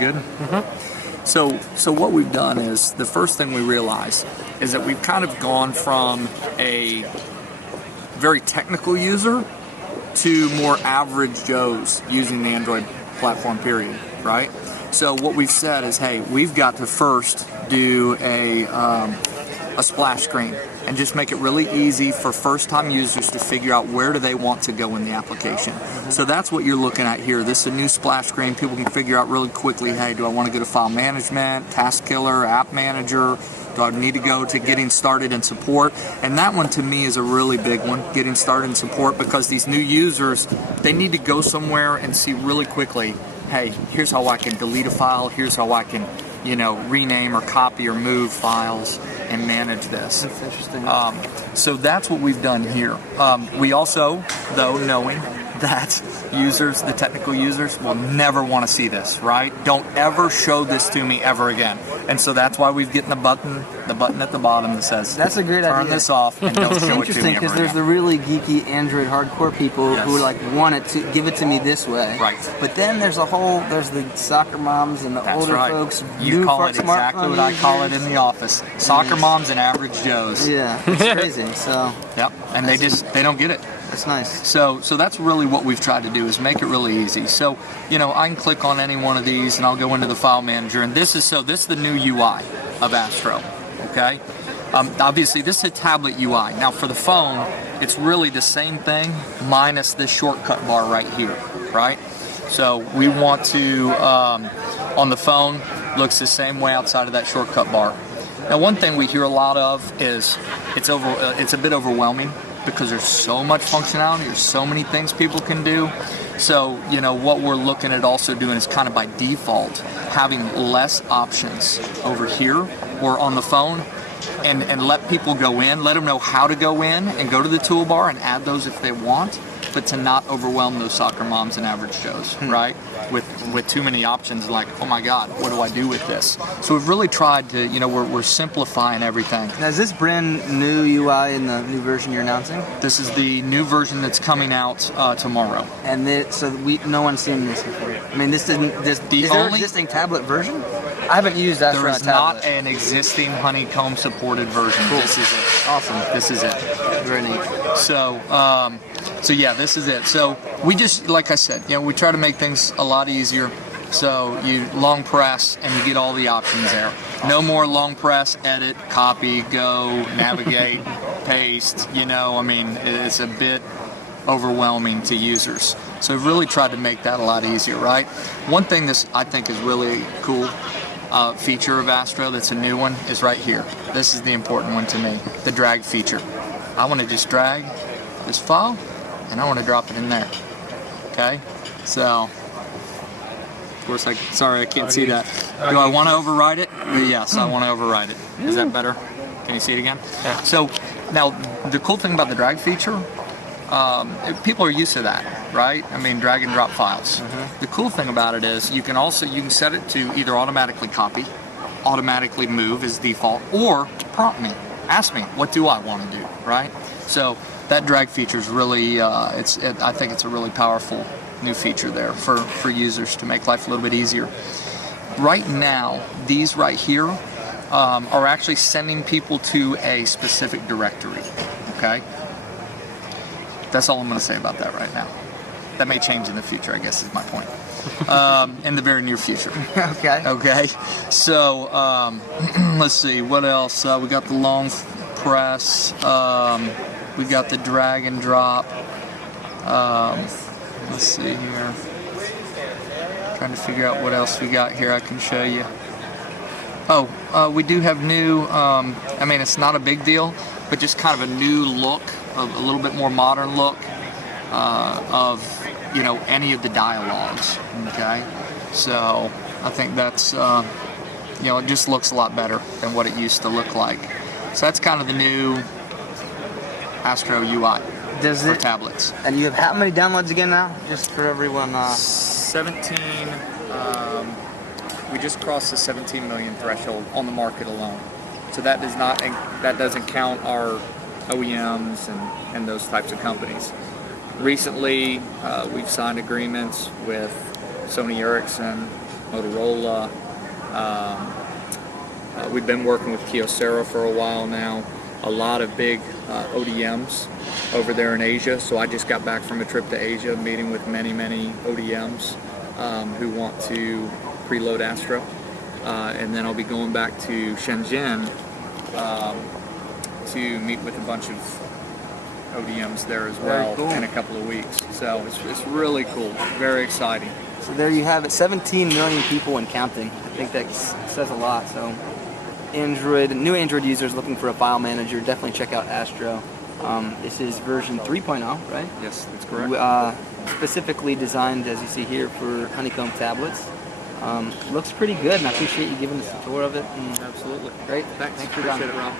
good? So what we've done is, the first thing we realized is that we've kind of gone from a very technical user to more average Joes using the Android platform, period, right? So what we've said is, hey, we've got to first do a splash screen and just make it really easy for first-time users to figure out where do they want to go in the application. So that's what you're looking at here. This is a new splash screen. People can figure out really quickly, hey, do I want to go to File Management, Task Killer, App Manager? Do I need to go to Getting Started in Support? And that one to me is a really big one, Getting Started in Support, because these new users, they need to go somewhere and see really quickly, hey, here's how I can delete a file, here's how I can, rename or copy or move files and manage this. That's interesting. So that's what we've done here. We also, though, knowing that users, the technical users, will never want to see this, right? Don't ever show this to me ever again. And so that's why we've gotten the button at the bottom that says, that's a great turn idea. this off and don't It's show it to me interesting because ever there's the again. really geeky Android hardcore people who want it to give it to me this way. Right. But then there's the soccer moms and the That's older right. folks. You call it smartphone exactly what I call it users. in the office. Soccer moms and average Joes. Yeah, it's crazy. So Yep. And they don't get it. that's nice. So that's really what we've tried to do, is make it really easy. So, I can click on any one of these and I'll go into the file manager, and this is the new UI of Astro, okay? Obviously this is a tablet UI. Now for the phone, it's really the same thing minus this shortcut bar right here, right? So we want to, on the phone, looks the same way outside of that shortcut bar. Now one thing we hear a lot of is it's a bit overwhelming because there's so much functionality, there's so many things people can do. So, what we're looking at also doing is kind of by default having less options over here or on the phone, and let people go in, let them know how to go in and go to the toolbar and add those if they want, but to not overwhelm those soccer moms and average Joes, right? With too many options, like, oh my God, what do I do with this? So we've really tried to, we're simplifying everything. Now, is this brand new UI in the new version you're announcing? This is the new version that's coming out tomorrow. And no one's seen this before. I mean, is there an existing tablet version? I haven't used Astro There on a is tablet. not an existing honeycomb supported version. Cool. This is it. Awesome. This is it. Very neat. So yeah, this is it. So we just, like I said, we try to make things a lot easier. So you long press and you get all the options there. No more long press, edit, copy, go, navigate, paste. It's a bit overwhelming to users. So we've really tried to make that a lot easier, right? One thing that I think is really cool feature of Astro that's a new one is right here. This is the important one to me, the drag feature. I want to just drag this file and I want to drop it in there. Okay? So, of course, sorry I can't see that. Do I want to override it? Yes, I want to override it. Is that better? Can you see it again? Yeah. So, now the cool thing about the drag feature, people are used to that, right? Drag and drop files. The cool thing about it is you can set it to either automatically copy, automatically move as default, or prompt me, ask me, what do I want to do, right? So that drag feature is really, I think it's a really powerful new feature there for users to make life a little bit easier. Right now, these right here are actually sending people to a specific directory, okay? That's all I'm going to say about that right now. That may change in the future, I guess is my point. In the very near future. Okay. Okay. So, let's see, what else? We got the long press. We got the drag and drop. Let's see here. Trying to figure out what else we got here I can show you. Oh, we do have new, it's not a big deal, but just kind of a new look, a little bit more modern look of any of the dialogues. Okay, so I think that's it just looks a lot better than what it used to look like. So that's kind of the new Astro UI for tablets. And you have how many downloads again now? Just for everyone. 17. We just crossed the 17 million threshold on the market alone. So that doesn't count our OEMs and those types of companies. Recently, we've signed agreements with Sony Ericsson, Motorola. We've been working with Kyocera for a while now. A lot of big ODMs over there in Asia. So I just got back from a trip to Asia, meeting with many ODMs who want to preload Astro. And then I'll be going back to Shenzhen to meet with a bunch of ODMs there as well in a couple of weeks. So it's really cool, very exciting. So there you have it, 17 million people and counting. I think that says a lot. So new Android users looking for a file manager, definitely check out Astro. This is version 3.0, right? Yes, that's correct. Specifically designed, as you see here, for Honeycomb tablets. Looks pretty good, and I appreciate you giving us a tour of it. Absolutely. Great. Thanks for your time. Appreciate it, Rob.